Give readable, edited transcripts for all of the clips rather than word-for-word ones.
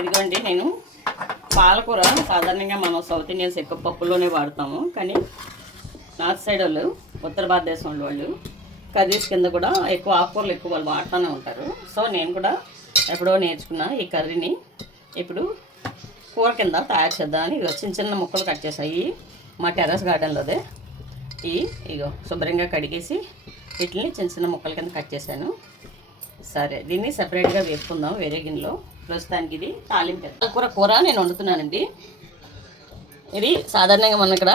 ఇదిగోండి, నేను పాలకూర సాధారణంగా మనం సౌత్ ఇండియన్స్ ఎక్కువ పప్పులోనే వాడతాము. కానీ నార్త్ సైడ్ వాళ్ళు, ఉత్తర భారతదేశం వాళ్ళు కర్రీస్ కింద కూడా ఎక్కువ ఆకుకూరలు ఎక్కువ వాళ్ళు వాడుతూనే ఉంటారు. సో నేను కూడా ఎప్పుడో నేర్చుకున్న ఈ కర్రీని ఇప్పుడు కూర కింద తయారు చేద్దామని చిన్న చిన్న ముక్కలు కట్ చేసాయి. మా టెర్రస్ గార్డెన్లోదే ఇగో శుభ్రంగా కడిగేసి వీటిని చిన్న చిన్న ముక్కల కింద కట్ చేశాను. సరే, దీన్ని సెపరేట్గా వేసుకుందాం వేరే గిన్నెలో. ప్రస్తుతానికి ఇది తాలింపు కూర నేను వండుతున్నానండి. ఇది సాధారణంగా మన ఇక్కడ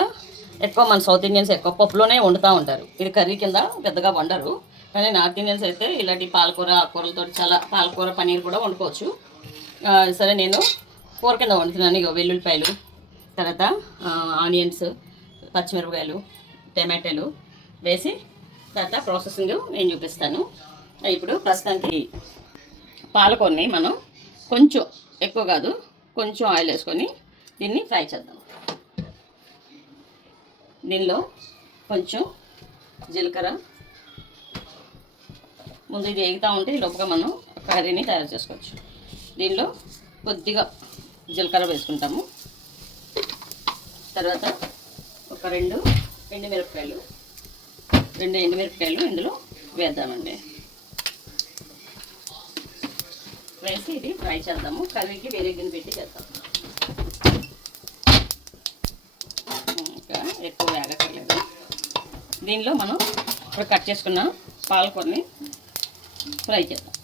ఎక్కువ మన సౌత్ ఇండియన్స్ ఎక్కువ పప్పులోనే వండుతూ ఉంటారు. ఇది కర్రీ కింద పెద్దగా వండరు. కానీ నార్త్ ఇండియన్స్ అయితే ఇలాంటి పాలకూర ఆకుకూరలతో చాలా పాలకూర పన్నీర్ కూడా వండుకోవచ్చు. సరే, నేను కూర కింద వండుతున్నాను. ఇక వెల్లుల్లిపాయలు, తర్వాత ఆనియన్స్, పచ్చిమిరపకాయలు, టమాటాలు వేసి తర్వాత ప్రాసెసింగ్ నేను చూపిస్తాను. ఇప్పుడు ప్రస్తుతానికి పాలకూరని మనం కొంచెం, ఎక్కువ కాదు, కొంచెం ఆయిల్ వేసుకొని దీన్ని ఫ్రై చేద్దాం. దీనిలో కొంచెం జీలకర్ర, ముందు ఇది వేగుతూ ఉంటే లోపుగా మనం కర్రీని తయారు చేసుకోవచ్చు. దీనిలో కొద్దిగా జీలకర్ర వేసుకుంటాము. తర్వాత ఒక రెండు ఎండుమిరపకాయలు ఇందులో వేద్దామండి. వేసి ఇది ఫ్రై చేద్దాము. కర్రీకి వేరే గిన్నె పెట్టి చేద్దాం. ఇంకా ఎక్కువ వేగక్కర్లేదు. దీనిలో మనం ఇప్పుడు కట్ చేసుకున్న పాలకూరని ఫ్రై చేద్దాం.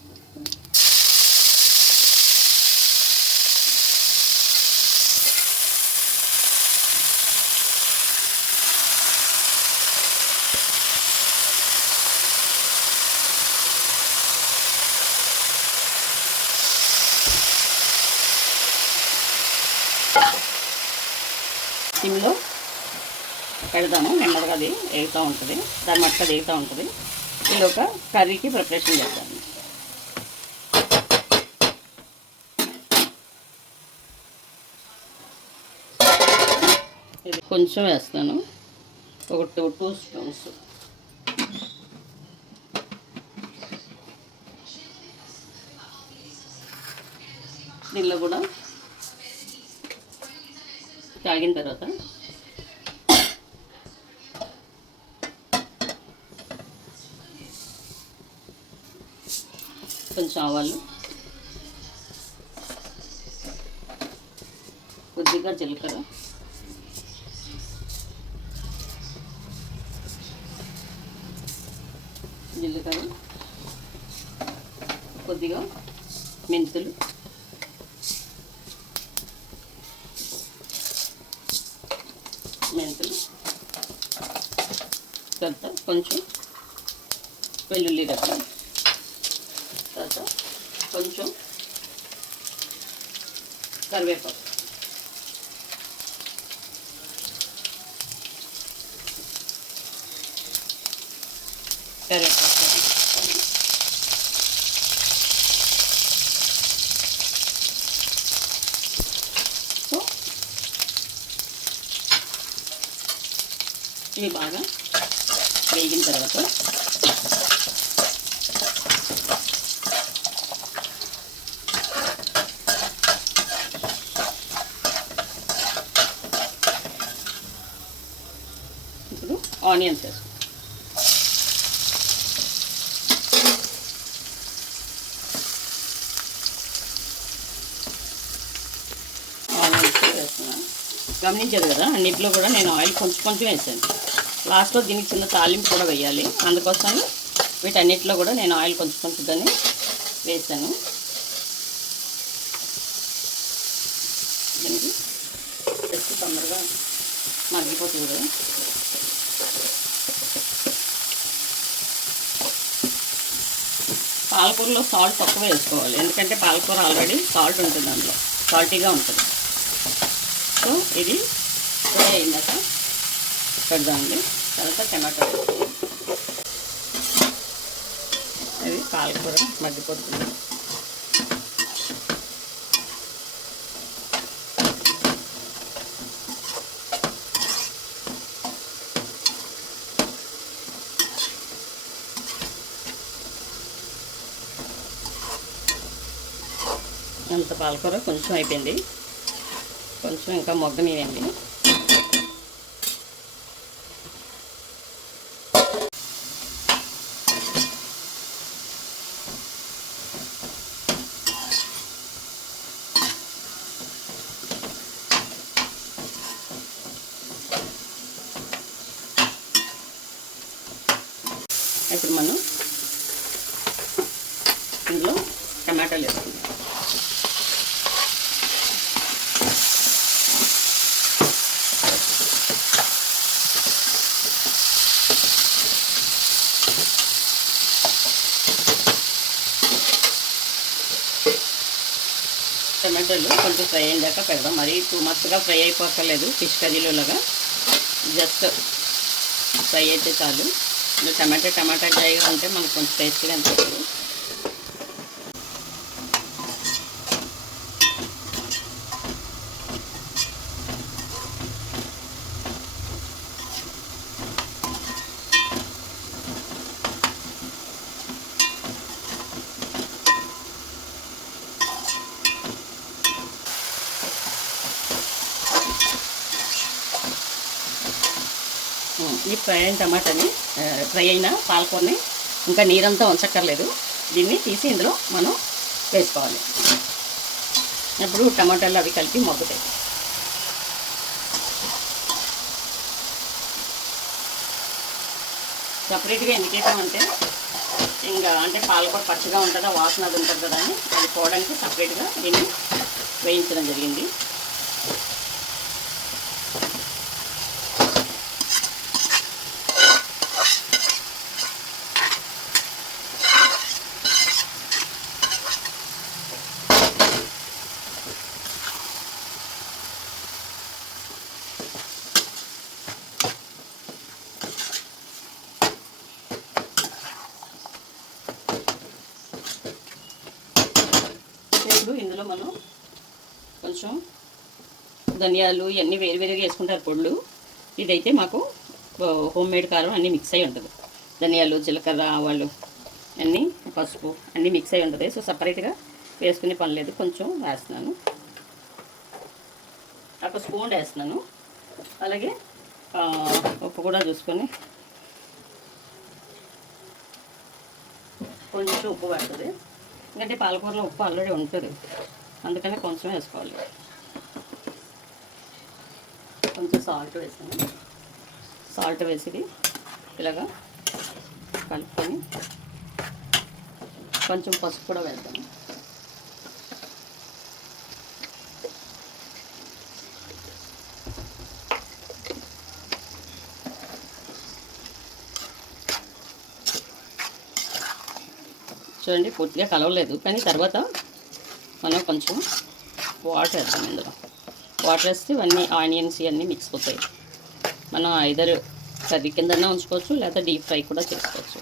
సిమ్లో పెడదాము. నెమ్మదిగా అది వేగుతూ ఉంటుంది, దాని మట్టుగా వేగుతూ ఉంటుంది. ఇది ఒక కర్రీకి ప్రిపరేషన్ చేద్దాము. ఇది కొంచెం వేస్తాను, ఒక 2 స్పూన్స్. దీనిలో కూడా తాగిన తర్వాత కొంచెం ఆవాలు, కొద్దిగా జీలకర్ర, కొద్దిగా మెంతులు, తర్వాత కొంచెం వెల్లుల్లి రకం, తర్వాత కొంచెం కరివేపాకు, సో ఇవి బాగా వేగిన తర్వాత ఇప్పుడు ఆనియన్స్ వేస్తాం. గమనించారు కదా, అన్నింటిలో కూడా నేను ఆయిల్ కొంచెం వేసాను. లాస్ట్లో దీనికి చిన్న తాలింపు కూడా వేయాలి, అందుకోసం వీటన్నిటిలో కూడా నేను ఆయిల్ కొంచెం వేసాను. దీనికి ఎక్కువ తొందరగా మగ్గిపోతుంది కదా. పాలకూరలో సాల్ట్ తక్కువ వేసుకోవాలి, ఎందుకంటే పాలకూర ఆల్రెడీ సాల్ట్ ఉంటుంది, అందులో సాల్టీగా ఉంటుంది. సో ఇది ఫ్రై అయిందాక పెడదామండి. తర్వాత టమాటో, ఇది పాలకూర మగ్గిపోతుంది. ఇంత పాలకూర కొంచెం అయిపోయింది, కొంచెం ఇంకా మొగ్గనియండి. ఇప్పుడు మనం ఇందులో టమాటాలు వేసుకుందాం. టమాటాలు కొంచెం ఫ్రై అయ్యాక పెడదాం. మరీ టూ మచ్గా ఫ్రై అయిపోక్కర్లేదు, ఫిష్ కర్రీలోలాగా. జస్ట్ ఫ్రై అయితే చాలు. టమాటా డ్రైగా ఉంటే మనకు కొంచెం టేస్ట్గా అనిపిస్తుంది. ఈ ఫ్రై అయిన టమాటాని, ఫ్రై అయిన పాలకూరని ఇంకా నీరంతా ఉంచక్కర్లేదు. దీన్ని తీసి ఇందులో మనం వేసుకోవాలి. ఇప్పుడు టమాటాలు అవి కలిపి మగ్గుతాయి. సపరేట్గా ఎందుకు వేసామంటే ఇంకా అంటే పాలకూర పచ్చిగా ఉంటుందా, వాసన అది ఉంటుంది కదా అని అది పోవడానికి సపరేట్గా దీన్ని వేయించడం జరిగింది. ఇప్పుడు ఇందులో మనం కొంచెం ధనియాలు ఇవన్నీ వేరువేరుగా వేసుకుంటారు పొడులు. ఇదైతే మాకు హోమ్ మేడ్ కారం అన్నీ మిక్స్ అయి ఉంటుంది. ధనియాలు, జీలకర్ర, ఆవాలు అన్నీ, పసుపు అన్నీ మిక్స్ అయి ఉంటుంది. సో సపరేట్గా వేసుకునే పని లేదు. కొంచెం వేస్తున్నాను, ఒక స్పూన్ వేస్తున్నాను. అలాగే ఉప్పు కూడా చూసుకొని కొంచెం ఉప్పు పడుతుంది. ఎందుకంటే పాలకూరలో ఉప్పు ఆల్రెడీ ఉంటుంది, అందుకని కొంచెం వేసుకోవాలి. కొంచెం సాల్ట్ వేసాను. సాల్ట్ వేసి ఇలాగా కలుపుకొని కొంచెం పసుపు కూడా వేద్దాము. చూడండి, పూర్తిగా కలవలేదు, కానీ తర్వాత మనం కొంచెం వాటర్ వేస్తాం. ఇందులో వాటర్ వేస్తే ఇవన్నీ ఆనియన్స్ ఇవన్నీ మిక్స్ అవుతాయి. మనం ఐదర్ కర్రీ కిందన్నా ఉంచుకోవచ్చు, లేదా డీప్ ఫ్రై కూడా చేసుకోవచ్చు.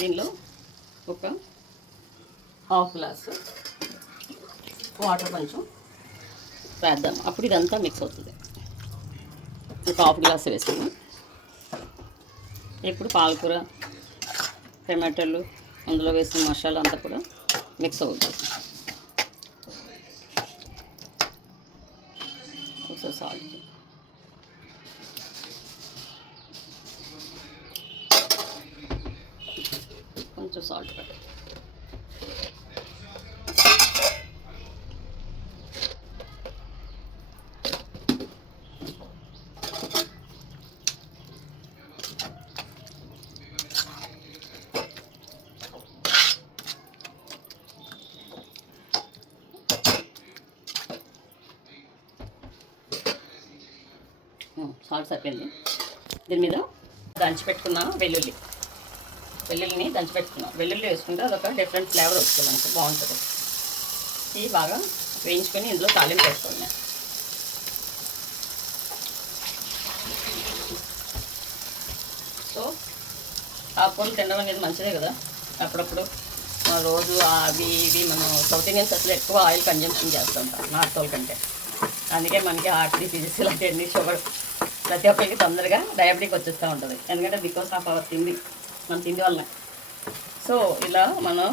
దీనిలో ఒక హాఫ్ గ్లాసు వాటర్ కొంచెం వేద్దాం, అప్పుడు ఇదంతా మిక్స్ అవుతుంది. ఒక హాఫ్ గ్లాస్ వేసాను. ఇప్పుడు పాలకూర, టమాటాలు, అందులో వేసిన మసాలా అంతా కూడా మిక్స్ అవుతుంది. ఒకసారి సాల్ట్, కొంచెం సాల్ట్ పెట్టాలి. సాల్ట్ సరిపోయింది. దీని మీద దంచిపెట్టుకున్న వెల్లుల్లిని దంచిపెట్టుకున్నాం. వెల్లుల్లి వేసుకుంటే అదొక డిఫరెంట్ ఫ్లేవర్ వస్తుంది, మనకు బాగుంటుంది. ఇవి బాగా వేయించుకొని ఇందులో తాలింపు వేసుకోండి. సో ఆకుకూరలు తినడం అనేది మంచిదే కదా. అప్పుడప్పుడు రోజు అవి ఇవి మనం సౌత్ ఇండియన్స్ అసలు ఎక్కువ ఆయిల్ కన్జంప్షన్ చేస్తుంటాం నార్త్ వాళ్ళ కంటే. అందుకే మనకి హార్ట్ డిసీజెస్ ఇలాంటివన్నీ, షుగర్ ప్రతి ఒక్కరికి తొందరగా డయాబెటిక్ వచ్చేస్తూ ఉంటుంది, ఎందుకంటే బికాస్ ఆఫ్ అవర్ తిండి, మన తిండి వల్ల. సో ఇలా మనం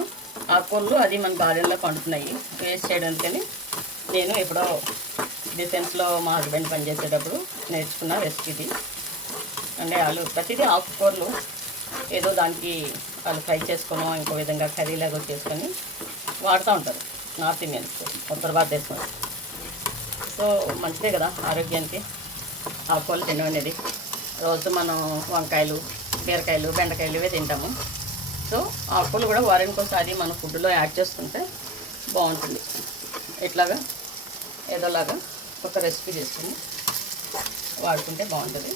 ఆకుకూరలు అది మన బాడీలో పండుతున్నాయి, వేస్ట్ చేయడానికని నేను ఎప్పుడో డిఫెన్స్లో మా హస్బెండ్ పనిచేసేటప్పుడు నేర్చుకున్న రెసిపీ. అంటే వాళ్ళు ప్రతిదీ ఆకుకూరలు ఏదో దానికి వాళ్ళు ఫ్రై చేసుకోనో ఇంకో విధంగా కర్రీలాగా చేసుకొని వాడుతూ ఉంటారు నార్త్ ఇండియన్స్, ఉత్తర భారతదేశం. సో మంచిదే కదా ఆరోగ్యానికి ఆకుకూరలు తినడం అనేది. రోజు మనం వంకాయలు, బీరకాయలు, బెండకాయలు ఇవే తింటాము. సో ఆకుకూరలు కూడా వారానికి ఒకసారి మన ఫుడ్లో యాడ్ చేసుకుంటే బాగుంటుంది. ఇట్లాగా ఏదోలాగా ఒక రెసిపీ చేసుకుని వాడుకుంటే బాగుంటుంది.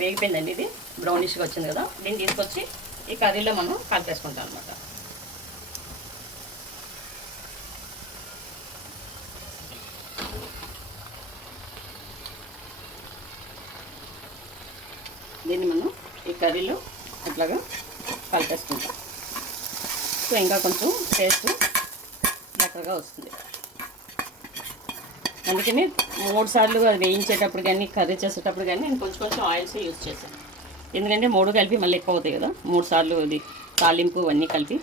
వేగిపోయిందండి, ఇది బ్రౌనిష్గా వచ్చింది కదా. దీన్ని తీసుకొచ్చి ఈ కర్రీలో మనం కలిపేసుకుంటాం అనమాట. దీన్ని మనం ఈ కర్రీలో అట్లాగా కలిపేసుకుంటాం. సో ఇంకా కొంచెం టేస్ట్ బెటర్గా వస్తుంది. అందుకని 3 సార్లు అది వేయించేటప్పుడు కానీ కర్రీ చేసేటప్పుడు కానీ నేను కొంచెం ఆయిల్స్ యూజ్ చేశాను. ఎందుకంటే 3 కలిపి మళ్ళీ ఎక్కువ అవుతాయి కదా, 3 సార్లు ఇది తాలింపు అన్నీ కలిపి.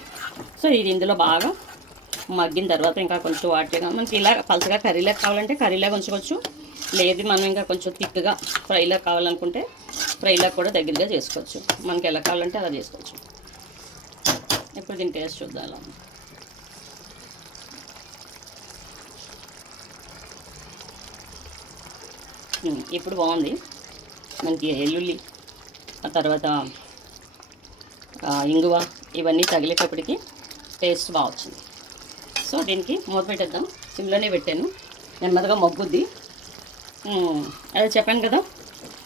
సో ఇది ఇందులో బాగా మగ్గిన తర్వాత ఇంకా కొంచెం వాటిగా మనకి ఇలా పలసగా కర్రీలాగా కావాలంటే కర్రీలాగా ఉంచుకోవచ్చు. లేదు మనం ఇంకా కొంచెం థిక్గా ఫ్రైలాగా కావాలనుకుంటే ఫ్రైలాగా కూడా దగ్గరగా చేసుకోవచ్చు. మనకి ఎలా కావాలంటే అలా చేసుకోవచ్చు. ఇప్పుడు దీని టేస్ట్ చూద్దాం అలా. ఇప్పుడు బాగుంది. మనకి ఎల్లుల్లి, ఆ తర్వాత ఇంగువ ఇవన్నీ తగిలేటప్పటికి టేస్ట్ బాగా వచ్చింది. సో దీనికి మూత పెట్టేద్దాం. సిమ్లోనే పెట్టాను, నెమ్మదిగా మగ్గుద్ది. అదే చెప్పాను కదా,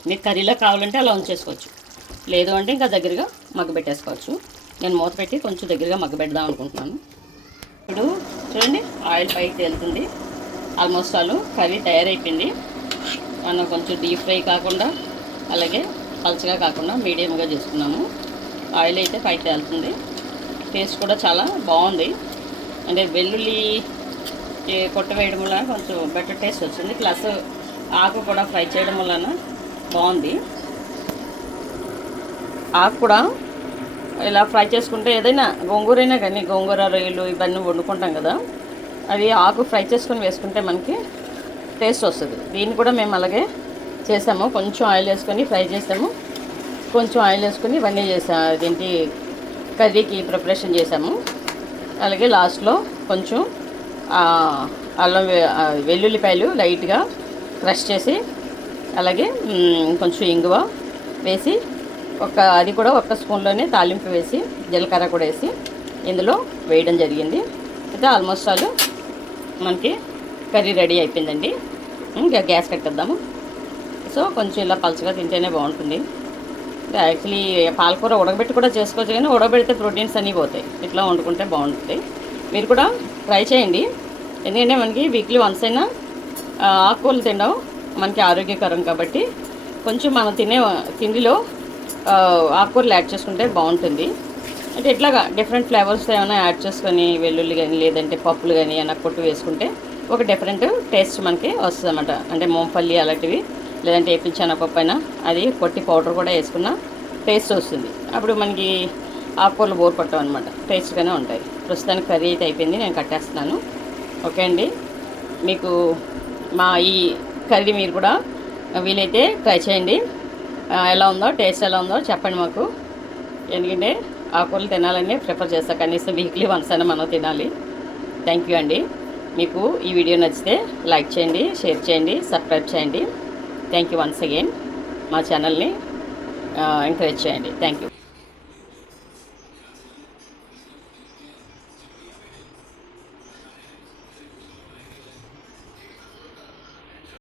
మీకు కర్రీలో కావాలంటే అలా ఉంచేసుకోవచ్చు, లేదు అంటే ఇంకా దగ్గరగా మగ్గబెట్టేసుకోవచ్చు. నేను మూత పెట్టి కొంచెం దగ్గరగా మగ్గబెడదాం అనుకుంటున్నాను. ఇప్పుడు చూడండి ఆయిల్ పైకి తేలుతుంది. ఆల్మోస్ట్ ఆల్ కర్రీ తయారైపోయింది. మనం కొంచెం డీప్ ఫ్రై కాకుండా అలాగే పల్చగా కాకుండా మీడియంగా చేసుకున్నాము. ఆయిల్ అయితే పైకి తేలుతుంది. టేస్ట్ కూడా చాలా బాగుంది. అంటే వెల్లుల్లి కొట్టవేయడం వల్ల కొంచెం బెటర్ టేస్ట్ వచ్చింది. ప్లస్ ఆకు కూడా ఫ్రై చేయడం వలన బాగుంది. ఆకు కూడా ఇలా ఫ్రై చేసుకుంటే ఏదైనా గోంగూరైనా కానీ గోంగూర రొయ్యలు ఇవన్నీ వండుకుంటాం కదా, అది ఆకు ఫ్రై చేసుకొని వేసుకుంటే మనకి టేస్ట్ వస్తుంది. దీన్ని కూడా మేము అలాగే చేసాము. కొంచెం ఆయిల్ వేసుకొని ఫ్రై చేసాము, కొంచెం ఆయిల్ వేసుకొని ఇవన్నీ చేసాము. అదేంటి కర్రీకి ప్రిపరేషన్ చేసాము. అలాగే లాస్ట్లో కొంచెం అల్లం వెల్లుల్లిపాయలు లైట్గా క్రష్ చేసి అలాగే కొంచెం ఇంగువ వేసి అది కూడా 1 స్పూన్లోనే తాలింపు వేసి జీలకర్ర కూడా వేసి ఇందులో వేయడం జరిగింది. అయితే ఆల్మోస్ట్ ఆల్ మనకి కర్రీ రెడీ అయిపోయిందండి. ఇంకా గ్యాస్ కట్టేద్దాము. సో కొంచెం ఇలా పలుచగా తింటేనే బాగుంటుంది. యాక్చువల్లీ పాలకూర ఉడకబెట్టి కూడా చేసుకోవచ్చు, కానీ ఉడకబెడితే ప్రోటీన్స్ అన్నీ పోతాయి. ఇట్లా వండుకుంటే బాగుంటుంది. మీరు కూడా ట్రై చేయండి. ఎందుకంటే మనకి వీక్లీ వన్స్ అయినా ఆకుకూరలు తినడం మనకి ఆరోగ్యకరం కాబట్టి కొంచెం మనం తినే తిండిలో ఆకుకూరలు యాడ్ చేసుకుంటే బాగుంటుంది. అంటే ఇట్లాగా డిఫరెంట్ ఫ్లేవర్స్ ఏమైనా యాడ్ చేసుకొని వెల్లుల్లి కానీ లేదంటే పప్పులు కానీ ఏమైనా కొట్టు వేసుకుంటే ఒక డిఫరెంట్ టేస్ట్ మనకి వస్తుంది అన్నమాట. అంటే మూంపల్లి అలాంటివి లేదంటే ఏపిల్ శనగపప్పు అయినా అది కొట్టి పౌడర్ కూడా వేసుకున్న టేస్ట్ వస్తుంది. అప్పుడు మనకి ఆకుకూరలు బోర్ పట్టం అనమాట, టేస్ట్గానే ఉంటాయి. ప్రస్తుతానికి కర్రీ అయితే అయిపోయింది, నేను కట్టేస్తున్నాను. ఓకే అండి, మీకు మా ఈ కర్రీ మీరు కూడా వీలైతే ట్రై చేయండి. ఎలా ఉందో టేస్ట్ ఎలా ఉందో చెప్పండి మాకు. ఎందుకంటే ఆకుకూరలు తినాలని ప్రిఫర్ చేస్తా, కనీసం వీక్లీ వన్స్ అయినా మనం తినాలి. థ్యాంక్ యూ అండి. మీకు ఈ వీడియో నచ్చితే లైక్ చేయండి, షేర్ చేయండి, సబ్స్క్రైబ్ చేయండి. Thank you once again. మా ఛానల్ని ఎంకరేజ్ చేయండి. Thank you.